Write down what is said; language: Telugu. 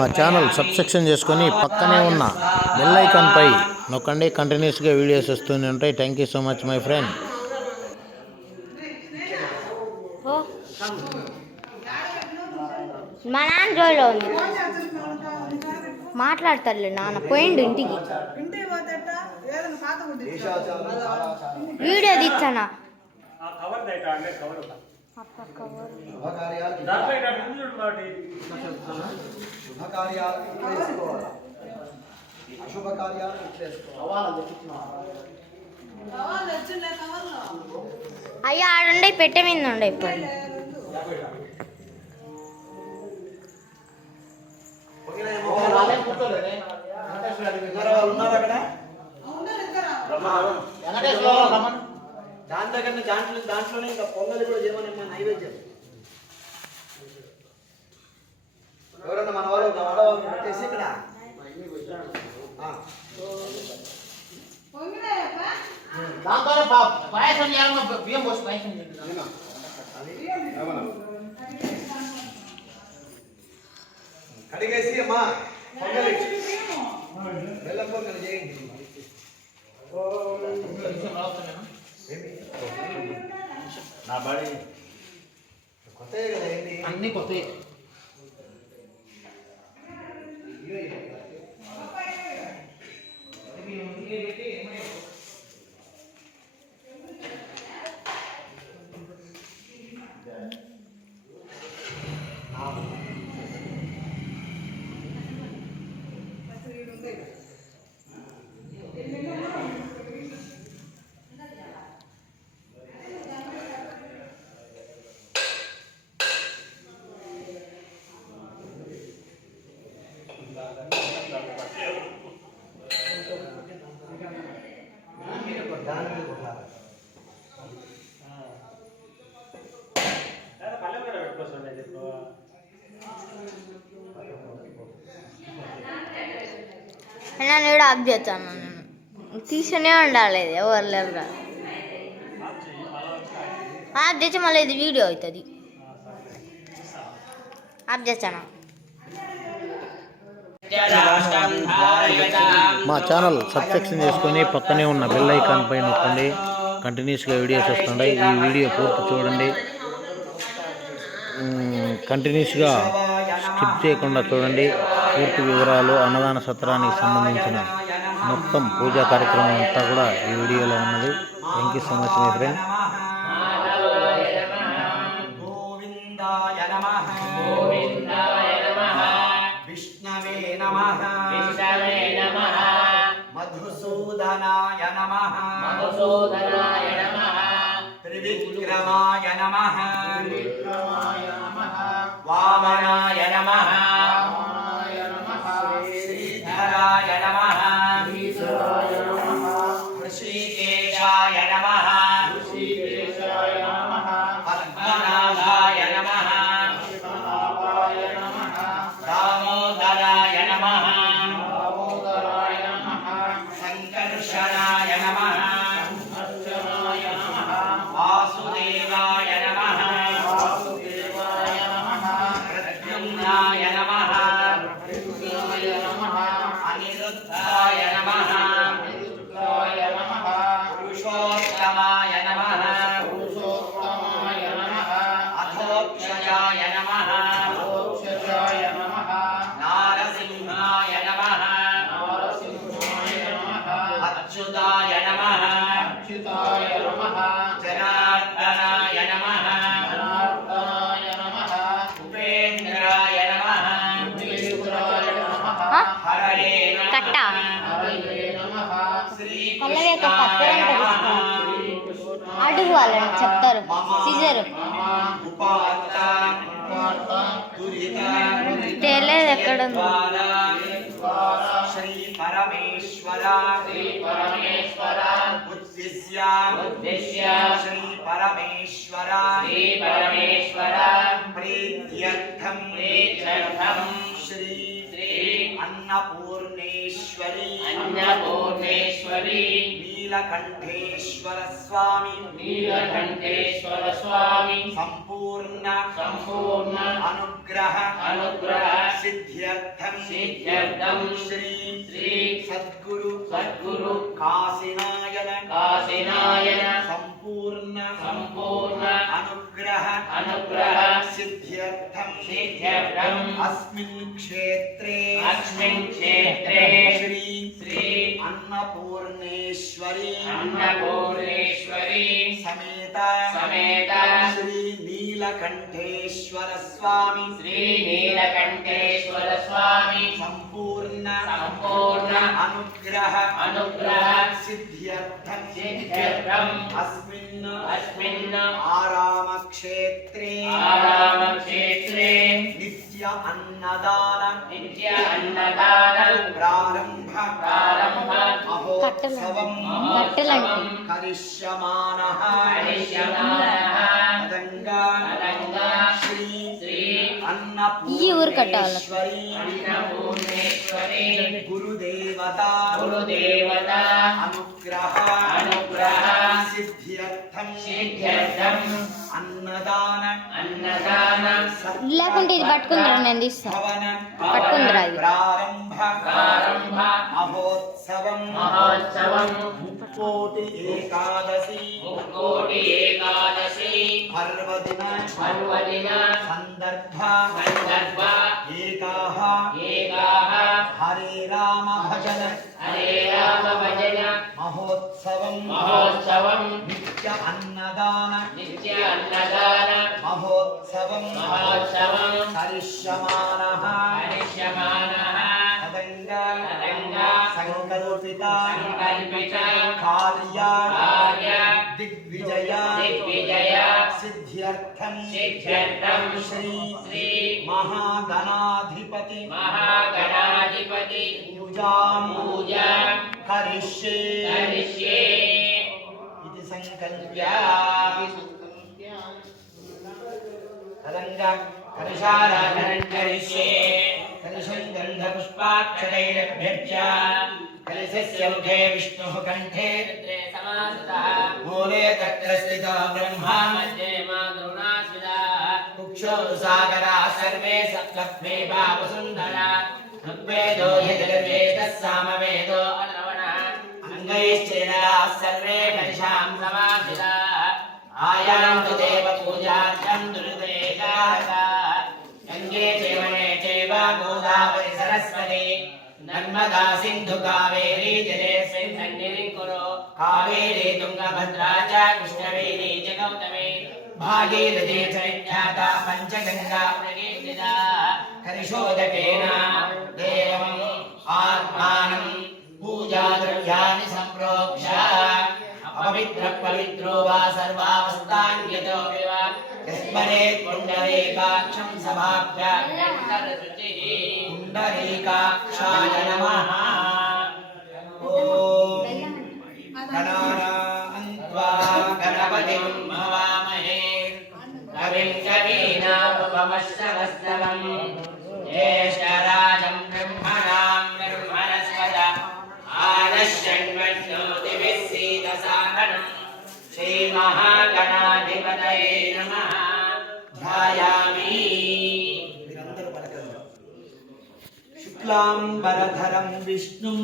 మా ఛానల్ సబ్స్క్రిప్షన్ చేసుకొని పక్కనే ఉన్న బెల్ ఐకాన్ పై నొక్కండి. కంటిన్యూస్గా వీడియోస్ వస్తూనే ఉంటాయి. Thank you so much my friend. మా నాన్న జోలో ఉంది, మాట్లాడతాడులే. నాన్న పోయిండు ఇంటికి, వీడియో తీస్తానా. అయ్యా ఆడుండే పెట్టె మీద ఉండే ఇప్పుడు. దాంట్లోనే ఇంకా పొంగలి కూడా చేయమని నైవేద్యం. ఎవరన్నా మన వాళ్ళు ఆడవాళ్ళు పెట్టేసి ఇక్కడ కడిగేసి అమ్మా పొంగలి బెల్లం పొంగలి చేయండి. నా బాడీ కొత్తగా కదా ఏంటి, అన్ని కొత్తవి. నేను కూడా ఆఫ్ చేస్తాను, నేను తీస్తూనే ఉండాలి. ఎవరు లేరు, ఆఫ్ చేసి మళ్ళీ ఇది వీడియో అవుతుంది. ఆఫ్ చేస్తాను. మా ఛానల్ సబ్స్క్రిప్షన్ చేసుకొని పక్కనే ఉన్న బెల్ ఐకాన్ పై నొక్కండి. కంటిన్యూస్గా వీడియోస్ వస్తుంటాయి. ఈ వీడియో పూర్తి చూడండి. కంటిన్యూస్గా స్కిప్ చేయకుండా చూడండి. పూర్తి వివరాలు, అన్నదాన సత్రానికి సంబంధించిన మొత్తం పూజా కార్యక్రమం అంతా కూడా ఈ వీడియోలో ఉన్నది. Thank you so much my friend. విష్ణవే నమః, విష్ణవే నమః. మధుసూదనాయ నమః, మధుసూదనాయ నమః. త్రివిక్రమాయ నమః, త్రివిక్రమాయ నమః. వామనాయ నమః, వామనాయ నమః. శ్రీధరాయ నమః, శ్రీధరాయ నమః. ఋషికేశాయ నమః, ఋషికేశాయ నమః. పద్మనాభాయ నమః, పద్మనాభాయ నమః. దామోదరాయ నమః, దామోదరాయ నమః. సంకర్షణాయ నమః, సంకర్షణాయ నమః. వాసుదేవాయ నమః, వాసుదేవాయ నమః. ప్రద్యుమ్నాయ నమః, ప్రద్యుమ్నాయ నమః. అనిరుద్ధాయ నమః, అనిరుద్ధాయ నమః. పురుషోత్తమాయ నమః, పురుషోత్తమాయ నమః. అధోక్షజాయ నమః, అధోక్షజాయ నమః. నారసింహాయ నమః, నారసింహాయ నమః. అచ్యుతాయ నమః, అచ్యుతాయ నమః. జనార్దనాయ నమః, జనార్దనాయ నమః. ఉపేంద్రాయ నమః, ఉపేంద్రాయ నమః. హరయే నమః, కట్ట హరయే నమః. పల్లవి యొక్క పత్రం తెలుసుకో, అడుగు వాళ్ళని చెప్తారు. సీజర్ తెలియదు ఎక్కడ శ్రీ పరమేశ్వర, శ్రీ పరమేశ్వర. ఉద్దిశ్య శ్రీ పరమేశ్వర, శ్రీ పరమేశ్వర. ప్రీత్యర్థం, ప్రీత్యర్థం. శ్రీ శ్రీ అన్నపూర్ణేశ్వరి, అన్నపూర్ణేశ్వరి. నీలకంఠేశ్వర స్వామి, నీలకంఠేశ్వర స్వామి. సంపూర్ణ సంపూర్ణ అనుగ్రహ సిద్ధ్యర్థం శ్రీ సద్గురు కాశీనాయన సంపూర్ణ అనుగ్రహ సిద్ధ్యర్థం అస్మిన్ క్షేత్రే శ్రీ అన్నపూర్ణేశ్వరి సమేత శ్రీ నీలకంఠేశ్వర స్వామి సంపూర్ణ అనుగ్రహ సిద్ధ్యర్థం అస్మిన్ ఆరామ క్షేత్రే నిత్య అన్నదాన ప్రారంభ మహోత్సవం కరిష్యమానః అదంగా శ్రీ ఈ ఊరు కట్టాలి. అన్నపూర్ణేశ్వరి గురుదేవత అనుగ్రహ సిద్ధ్యర్థం అన్నదాన లేకుంటే ఇది పట్టుకుందరా, నేను తీస్తా. పట్టుకుందరా ఇది. ప్రారంభ మహోత్సవం ముక్కోటి ఏకాదశి పర్వదిన సందర్భ ఏకాహ హరే రామ భజన మహోత్సవం నిత్య అన్నదాన మహోత్సవం కరిష్యమానః తదంగా సంకల్పిత కార్య దిగ్విజయ సిద్ధ్యర్థం శ్రీ మహాగణాధిపతి పూజాం కరిష్యే ఇది సంకల్ప్య తదంగా కరిషారాధనం కరిష్యే కలశం గంధపుష్పాక్షరైరభ్యర్చ్య కలశస్య ముఖే విష్ణుః కంఠే మూలే తత్ర స్థితో బ్రహ్మా కుక్షౌ సాగరాः సర్వే సప్తద్వీపా వసుంధరా ఋగ్వేదో యజుర్వేదः సామవేదో అథర్వణः అంగైశ్చేదాः సర్వే కలశాం సమాహితాः ఆయాంతు దేవ పూజార్థం దుర్గేదాः గంగే చైవనే చైవ గోదావరి సరస్వతి నర్మదా సింధు కావేరీ జలేస్మిన్ సన్నిధిం కురు కావేరీ తుంగభద్రా చ కృష్ణవేణీ చ గౌతమి భాగీరథీ చ విఖ్యాత పంచగంగా ప్రకీర్తితా కరిశోదకేన దేవం ఆత్మానం పూజాద్రవ్యాన్ని సంప్రోక్ష పవిత్రో వా సర్వావస్థాన్యతో యస్మరేత్ పుండరీకాక్షం సభాభ్యాం పుండరీకాక్షాయ నమః. ఓం గణానాన్త్వా గణపతిం భవామహే కవిం కవీనాముపమశ్రవస్తవం జ్యేష్ఠరాజం బ్రహ్మణాం బ్రహ్మణస్పద ఆనశ్యన్వన్నోతిభిः సీదసాదనం శ్రీమహాగణాధిపతయే నమః. ధ్యాయామి. మీరందరూ పలకండి. శుక్లాంబరధరం విష్ణుం